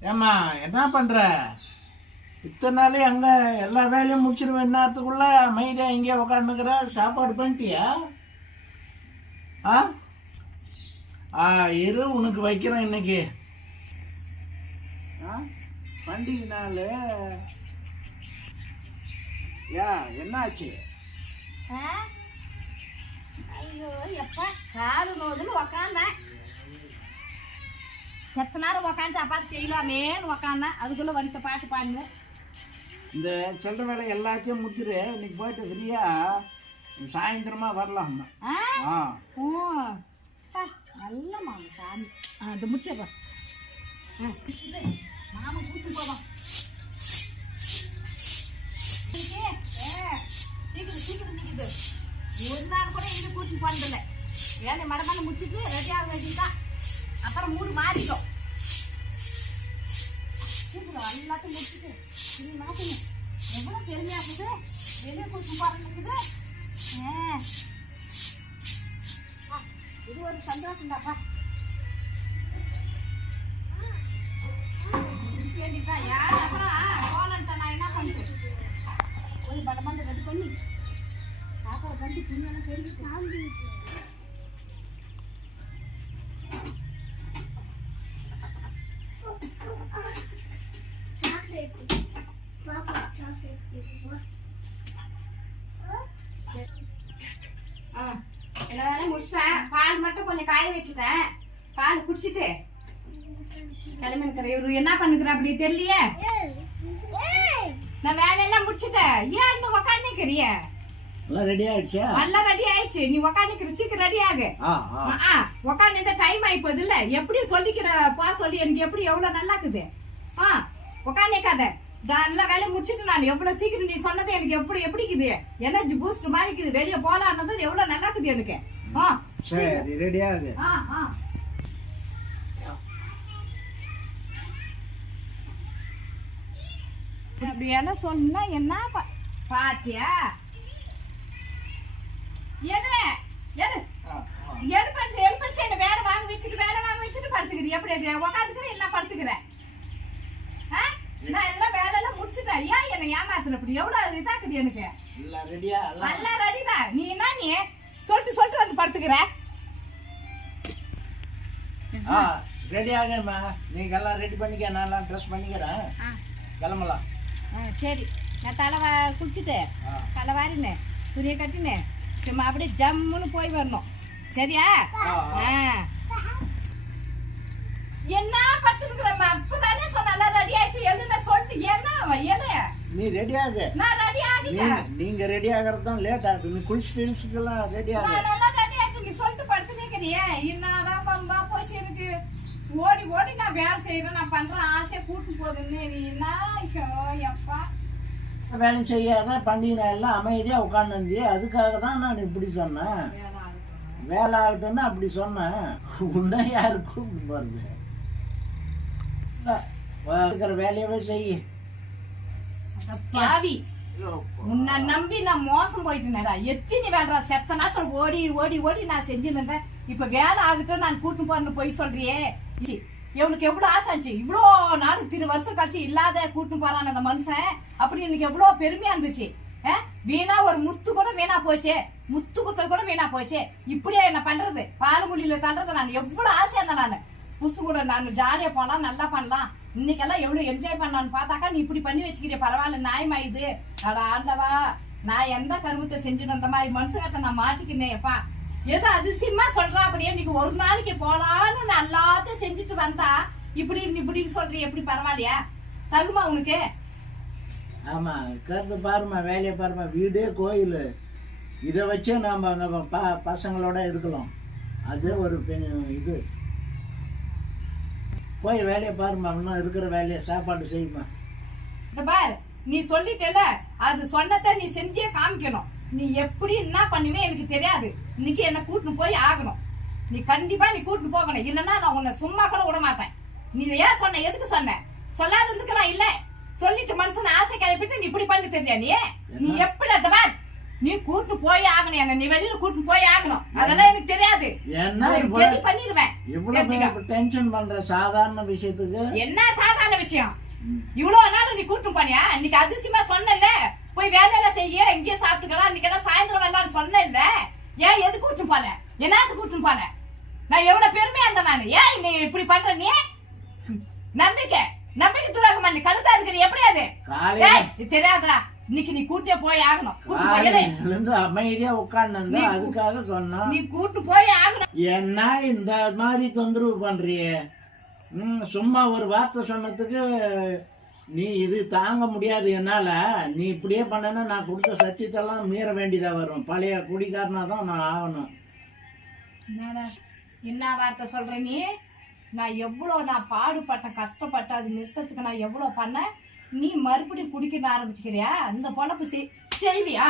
ஏம்மா என்ன பண்ணுற இத்தனை நாளே அங்கே எல்லா வேலையும் முடிச்சிருவேன் நேரத்துக்குள்ள மைதியாக இங்கே உக்காந்துக்கிற. சாப்பாடு பண்ணிட்டியா? ஆ? ஆ இரு உனக்கு வைக்கிறேன் இன்னைக்கு. ஆ? பண்டிகை நாள். யா என்னாச்சு? ஆ? ஐயோ எப்போ காடு நோதுன்னு உக்காந்தேன். செத்த நேரம் உக்காந்து சாப்பாடு செய்யலாமேன்னு உக்காந்தேன் அதுக்குள்ள வடித்த பாட்டு பாடுங்க இந்த சில்லற வேலை எல்லாத்தையும் முடிச்சிரு இன்னைக்கு போயிட்டு ஃப்ரீயா சாயந்தரமா வரலாம். ஆ? ஆ. ஓ. அப்பா, நல்ல மாமா சாமி. ஆ இது முடிச்சிடுறேன் ஆ. மாமா கூட்டு போவோம் சீக்கிரம் சீக்கிரம் நிக்குது. ஒரு நாள் கூட எங்க கூட்டிட்டு போனதில்ல. வேலை மடமான முடிச்சிட்டு ரெடி ஆக வேண்டியதுதான் அப்புறம் மூடு மாறிடும் சீக்கிரம் எல்லாத்தையும் முடிச்சிட்டு இது மாட்டுங்க. எவ்வளோ பெருமையாக இருக்குது. வெளியே கூட்டிட்டு போறது இருக்குது. ஆ. இது ஒரு சந்தோஷம் தாப்பா. வேண்டிதான் யார்? அப்புறம் போலன்ட்ட நான் என்ன பண்ணுறேன் ஒரு படமாண்ட ரெடி பண்ணி சாப்பாடு பண்ணி சின்ன எல்லா வேலையும் முடிச்சிட்டேன். பால் மட்டும் கொஞ்சம் காய வச்சுட்டேன். பால் குடிச்சிட்டு கிளம்பினுக்கிறேன் இவரு என்ன பண்ணுக்கிறேன் அப்படி தெரியலையே? நான் வேலையெல்லாம் முடிச்சிட்டேன். ஏன் இன்னும் உக்காந்துக்கிறிய? எல்லாம் ரெடி ஆயிடுச்சா? எல்லாம் ரெடி ஆயிடுச்சு. நீ உக்காந்துக்கிற சீக்கிரம் ரெடி ஆகு. உக்காந்து டைம் ஆயிப்போது இல்ல? எப்படி சொல்லிக்கிற பா சொல்லி. எனக்கு எப்படி எவ்வளவு நல்லா இருக்குது? ஆ. உக்காந்துக்காத எல்லா வேலையும் முடிச்சிட்டு நான் எவ்வளவு சீக்கிரம் நீ சொன்னது எனக்கு எப்படி எப்படி இருக்குது? எனர்ஜி பூஸ்ட் மாதிரி இருக்குது வெளியே போலான்னது எவ்வளவு நல்லா இருக்குது எனக்கு. ஆ சரி ரெடி ஆகுது ஆ ஆ அப்படி என்ன சொன்னா என்ன பாத்தியா? என்ன? எடு. எடு பண்ற எடு பண்ற என்ன வேலை வாங்க வச்சுட்டு வேலை வாங்க வச்சுட்டு படுத்துக்கிறீ எப்படி அது உக்காந்துக்கிறேன் இல்ல படுத்துக்கிறேன்? நான் எல்லாம் வேலை எல்லாம் முடிச்சுட்டேன். ஏன் என்ன ஏமாத்துற அப்படி. எவ்வளவு இதாக்குது எனக்கு? நல்லா ரெடி தான். நீ என்ன நீ? சொல்லிட்டு சொல்லிட்டு வந்து படுத்துக்கிற. ரெடி ஆகேம்மா நீங்க எல்லாம் ரெடி பண்ணிக்க நான் எல்லாம் ட்ரெஸ் பண்ணிக்கிறேன். கிளம்பலாம். சரி. நான் தலை வா குளிச்சுட்டு தலை வாரினேன். துணியை கட்டினேன். சும்மா அப்படியே ஜம்முன்னு போய் வரணும். சரியா? ஆ, ஆ. ஆ. என்ன படுத்துருக்குறம்மா அப்பதானே சொன்னால ரெடி ஆயிடுச்சு எழுத சொல்லிட்டு என்ன அவ எழு நீ ரெடி ஆகு. நான் ரெடி ஆகிட்டேன். நீங்க ரெடி ஆகிறது தான் லேட் ஆகுது. நீ குளிச்சுட்டு இழிச்சுக்கெல்லாம் ரெடி ஆகு நான் நல்லா ரெடி ஆயிட்டு நீ சொல்லிட்டு படுத்துனேக்கிறியே என்னடா பம்பா போச்சு எனக்கு. ஓடி ஓடி நான் வேலை செய்யறேன் நான் பண்றேன் ஆசையா கூட்டு போகுதுன்னு நீ என்ன? எப்பா. வேலை செய்யாத பண்டிகை எல்லாம் அமைதியா உட்காந்து அதுக்காக தான் நான் இப்படி சொன்னேன். வேலை ஆகட்டும். வேலை ஆகட்டும்னு அப்படி சொன்னேன். உன்னை யாரு கூப்பிட்டு இல்ல, இருக்கிற வேலையவே செய்ய. பாவி உன்னை நம்பி நான் மோசம் போயிட்டேனடா. எத்தினி வேலைடா செத்த நேரத்துல ஓடி ஓடி ஓடி நான் செஞ்சுன்னு இருந்தேன். இப்ப வேலை ஆகட்டும் நான் கூட்டு போறேன்னு போய் சொல்றியே. இவனுக்கு எவ்வளவு ஆசை இருந்துச்சு இவ்வளோ நாள் திரு வருஷம் கழிச்சு இல்லாத கூட்டு போறான் அந்த மனுஷன். அப்படி எனக்கு எவ்வளவு பெருமையா இருந்துச்சு. வீணா ஒரு முத்து கூட வீணா போச்சே. முத்து கொடுத்தது கூட வீணா போச்சே. இப்படியா என்ன பண்றது? பாலுகுழியில தள்ளுறது நான். எவ்வளவு ஆசையா இருந்தேன் நான். புதுசு கூட நான் ஜாலியா போலாம் நல்லா பண்ணலாம். இன்னைக்கெல்லாம் எவ்வளவு என்ஜாய் பண்ணான்னு பார்த்தாக்கா நீ இப்படி பண்ணி வச்சுக்கிறிய பரவாயில்ல நியாயமா இது? அட ஆண்டவா நான் எந்த கருமத்தை செஞ்சுட்டு அந்த மாதிரி மனுஷங்கிட்ட நான் மாட்டிக்கினேப்பா ஏதோ அதிசயமா சொல்றா அப்படியே இன்னைக்கு ஒரு நாளைக்கு போலான்னு நான் எல்லாத்தையும் செஞ்சுட்டு வந்தா இப்படி இப்படின்னு சொல்றீ எப்படி பரவாயில்லையா? தகுமா உனக்கு? ஆமா கருத்து பாருமா வேலையை பாருமா வீடே கோயில். இதை வச்சே நாம நம்ம ப பசங்களோட இருக்கலாம். அது ஒரு பெ- இது. போய் வேலையை பாருமா இன்னும் இருக்கிற வேலையை சாப்பாடு செய்யுமா இந்த பார் நீ சொல்லிட்டல அது சொன்னதை நீ செஞ்சே காமிக்கணும். நீ எப்படி என்ன பண்ணுவே எனக்கு தெரியாது. இன்னைக்கு என்ன கூட்டின்னு போய் ஆகணும். நீ கண்டிப்பா நீ கூட்டின்னு போகணும். இல்லைன்னா நான் உன்னை சும்மா கூட விட மாட்டேன். நீ ஏன் சொன்ன எதுக்கு சொன்ன? சொல்லாத இருந்துக்கலாம் இல்ல. சொல்லிட்டு மனுஷன் ஆசை கிளப்பிட்டு நீ இப்படி பண்ணி தெரியல நீ? நீ எப்படி அந்த நீ கூட்டு போய் ஆகணும். என்ன நீ வெளியில கூட்டு போய் ஆகணும். அதெல்லாம் எனக்கு தெரியாது. என்ன பண்ணிடுவேன் இவ்வளவு டென்ஷன் பண்ற சாதாரண விஷயத்துக்கு? என்ன சாதாரண விஷயம். இவ்வளவு நாள் நீ கூட்டு போனியா? இன்னைக்கு அதிசயமா சொன்னல போய் வேலையெல்லாம் செய்ய இங்கேயே சாப்பிட்டுக்கலாம். இன்னைக்கெல்லாம் சாயந்தரம் வரலாம்னு சொன்னேன்ல. ஏன் எது கூட்டு போல? என்னத்து கூட்டு போல? நான் எவ்வளவு பெருமையா இருந்தேன் நானு. ஏன் நீ இப்படி பண்ற நீ? நம்பிக்கை. நம்பிக்கை துரோகம் பண்ணி. கழுத்தா இருக்கு நீ எப்படி அது? தெரியாதுடா. இன்னைக்கு நீ கூட்டே போய் ஆகணும். கூட்டு. இருந்து அமைதியா உட்கார்ந்து அதுக்காக சொன்னா நீ கூட்டு போய் ஆகணும். என்ன இந்த மாதிரி தொந்தரவு பண்றியே. ம், சும்மா ஒரு வார்த்தை சொன்னதுக்கு நீ இது தாங்க முடியாது என்னால. நீ இப்படியே பண்ணனா நான் கொடுத்த சத்தியத்தெல்லாம் மீற வேண்டியதா வரும். பழைய குடிகாரனா தான் நான் ஆகணும். என்னடா என்ன வார்த்தை சொல்ற நீ? நான் எவ்வளோ நான் பாடுபட்டேன் கஷ்டப்பட்டேன் அது நிறுத்தத்துக்கு நான் எவ்வளோ பண்ணேன்? நீ மறுபடியும் குடிக்க ஆரம்பிச்சுக்கிறியா? இந்த பொழப்பு செய் செய்வியா?